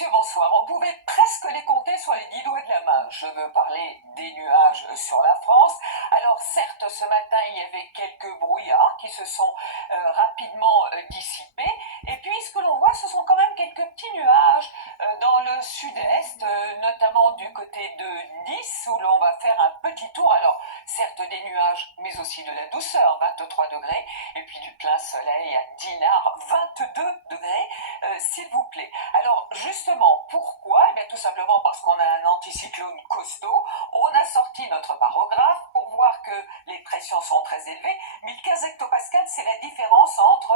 Mathieu, bonsoir. On pouvait presque les compter sur les 10 doigts de la main. Je veux parler des nuages sur la France. Alors certes, ce matin, il y avait quelques brouillards qui se sont rapidement dissipés. Et puis, ce que l'on voit, ce sont quand même quelques petits nuages dans le sud-est, notamment du côté de Nice, où l'on va faire un petit tour. Alors, certes, des nuages, mais aussi de la douceur, 23 degrés. Et puis du plein soleil à Dinard, 22 degrés, s'il vous plaît. Alors justement, pourquoi? Eh bien tout simplement parce qu'on a un anticyclone costaud. On a sorti notre barographe pour voir que les pressions sont très élevées. 1015 hectopascales, c'est la différence entre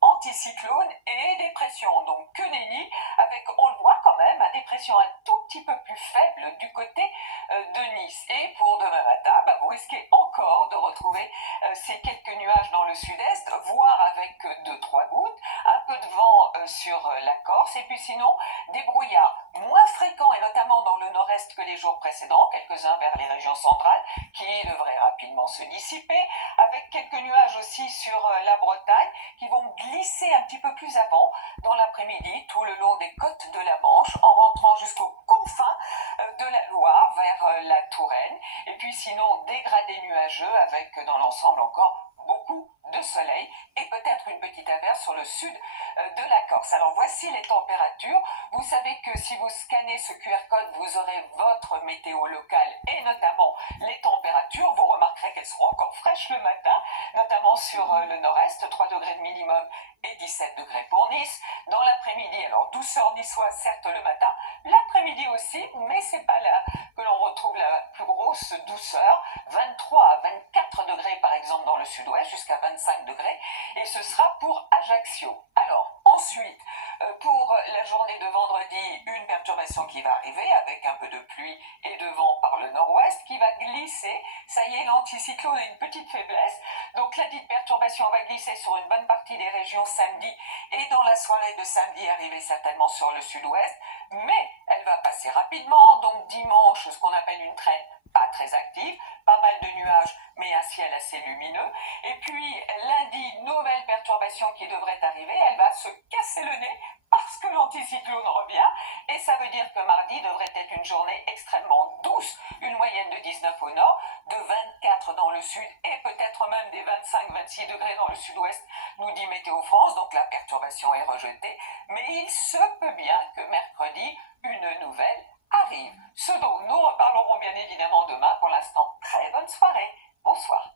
anticyclone et dépression. Donc que nenni, avec, on le voit quand même, des pressions un tout petit peu plus faibles du côté de Nice. Et pour demain matin, vous risquez encore de retrouver ces quelques nuages dans le sud-est, voire avec 2-3 gouttes, un peu de vent sur la Corse, et puis sinon des brouillards moins fréquents, et notamment dans le nord-est que les jours précédents, quelques-uns vers les régions centrales, qui devraient rapidement se dissiper, avec quelques nuages aussi sur la Bretagne, qui vont glisser un petit peu plus avant, dans l'après-midi, tout le long des côtes de la Manche, en rentrant jusqu'aux confins de la Loire, vers la Touraine, et puis sinon dégradé nuageux, avec dans l'ensemble encore beaucoup de soleil et peut-être une petite averse sur le sud de la Corse. Alors voici les températures. Vous savez que si vous scannez ce QR code, vous aurez votre météo locale et notamment les températures. Vous remarquerez qu'elles seront encore fraîches le matin, notamment sur le nord-est, 3 degrés de minimum et 17 degrés pour Nice. Dans l'après-midi, alors douceur niçoise certes le matin, l'après-midi aussi, mais c'est pas là que l'on retrouve la plus grosse douceur, 23 à 24 degrés par exemple dans le sud-ouest, jusqu'à 25 degrés, et ce sera pour Ajaccio. Alors ensuite, pour la journée de vendredi, une perturbation qui va arriver avec un peu de pluie et de vent par le nord-ouest qui va glisser. Ça y est, l'anticyclone a une petite faiblesse, donc la dite perturbation va glisser sur une bonne partie des régions samedi et dans la soirée de samedi arriver certainement sur le sud-ouest, mais elle va passer rapidement, donc dimanche, ce qu'on appelle une traîne pas très active, pas mal de nuages, mais un ciel assez lumineux. Et puis lundi, nouvelle perturbation qui devrait arriver, elle va se casser le nez parce que l'anticyclone revient, et ça veut dire que mardi devrait être une journée extrêmement douce, une moyenne de 19 au nord, de 24 dans le sud, et peut-être même des 25-26 degrés dans le sud-ouest, nous dit Météo France, donc la perturbation est rejetée, mais il se peut bien que mercredi, une nouvelle arrive. Ce dont nous reparlerons bien évidemment demain. Pour l'instant, très bonne soirée. Bonsoir.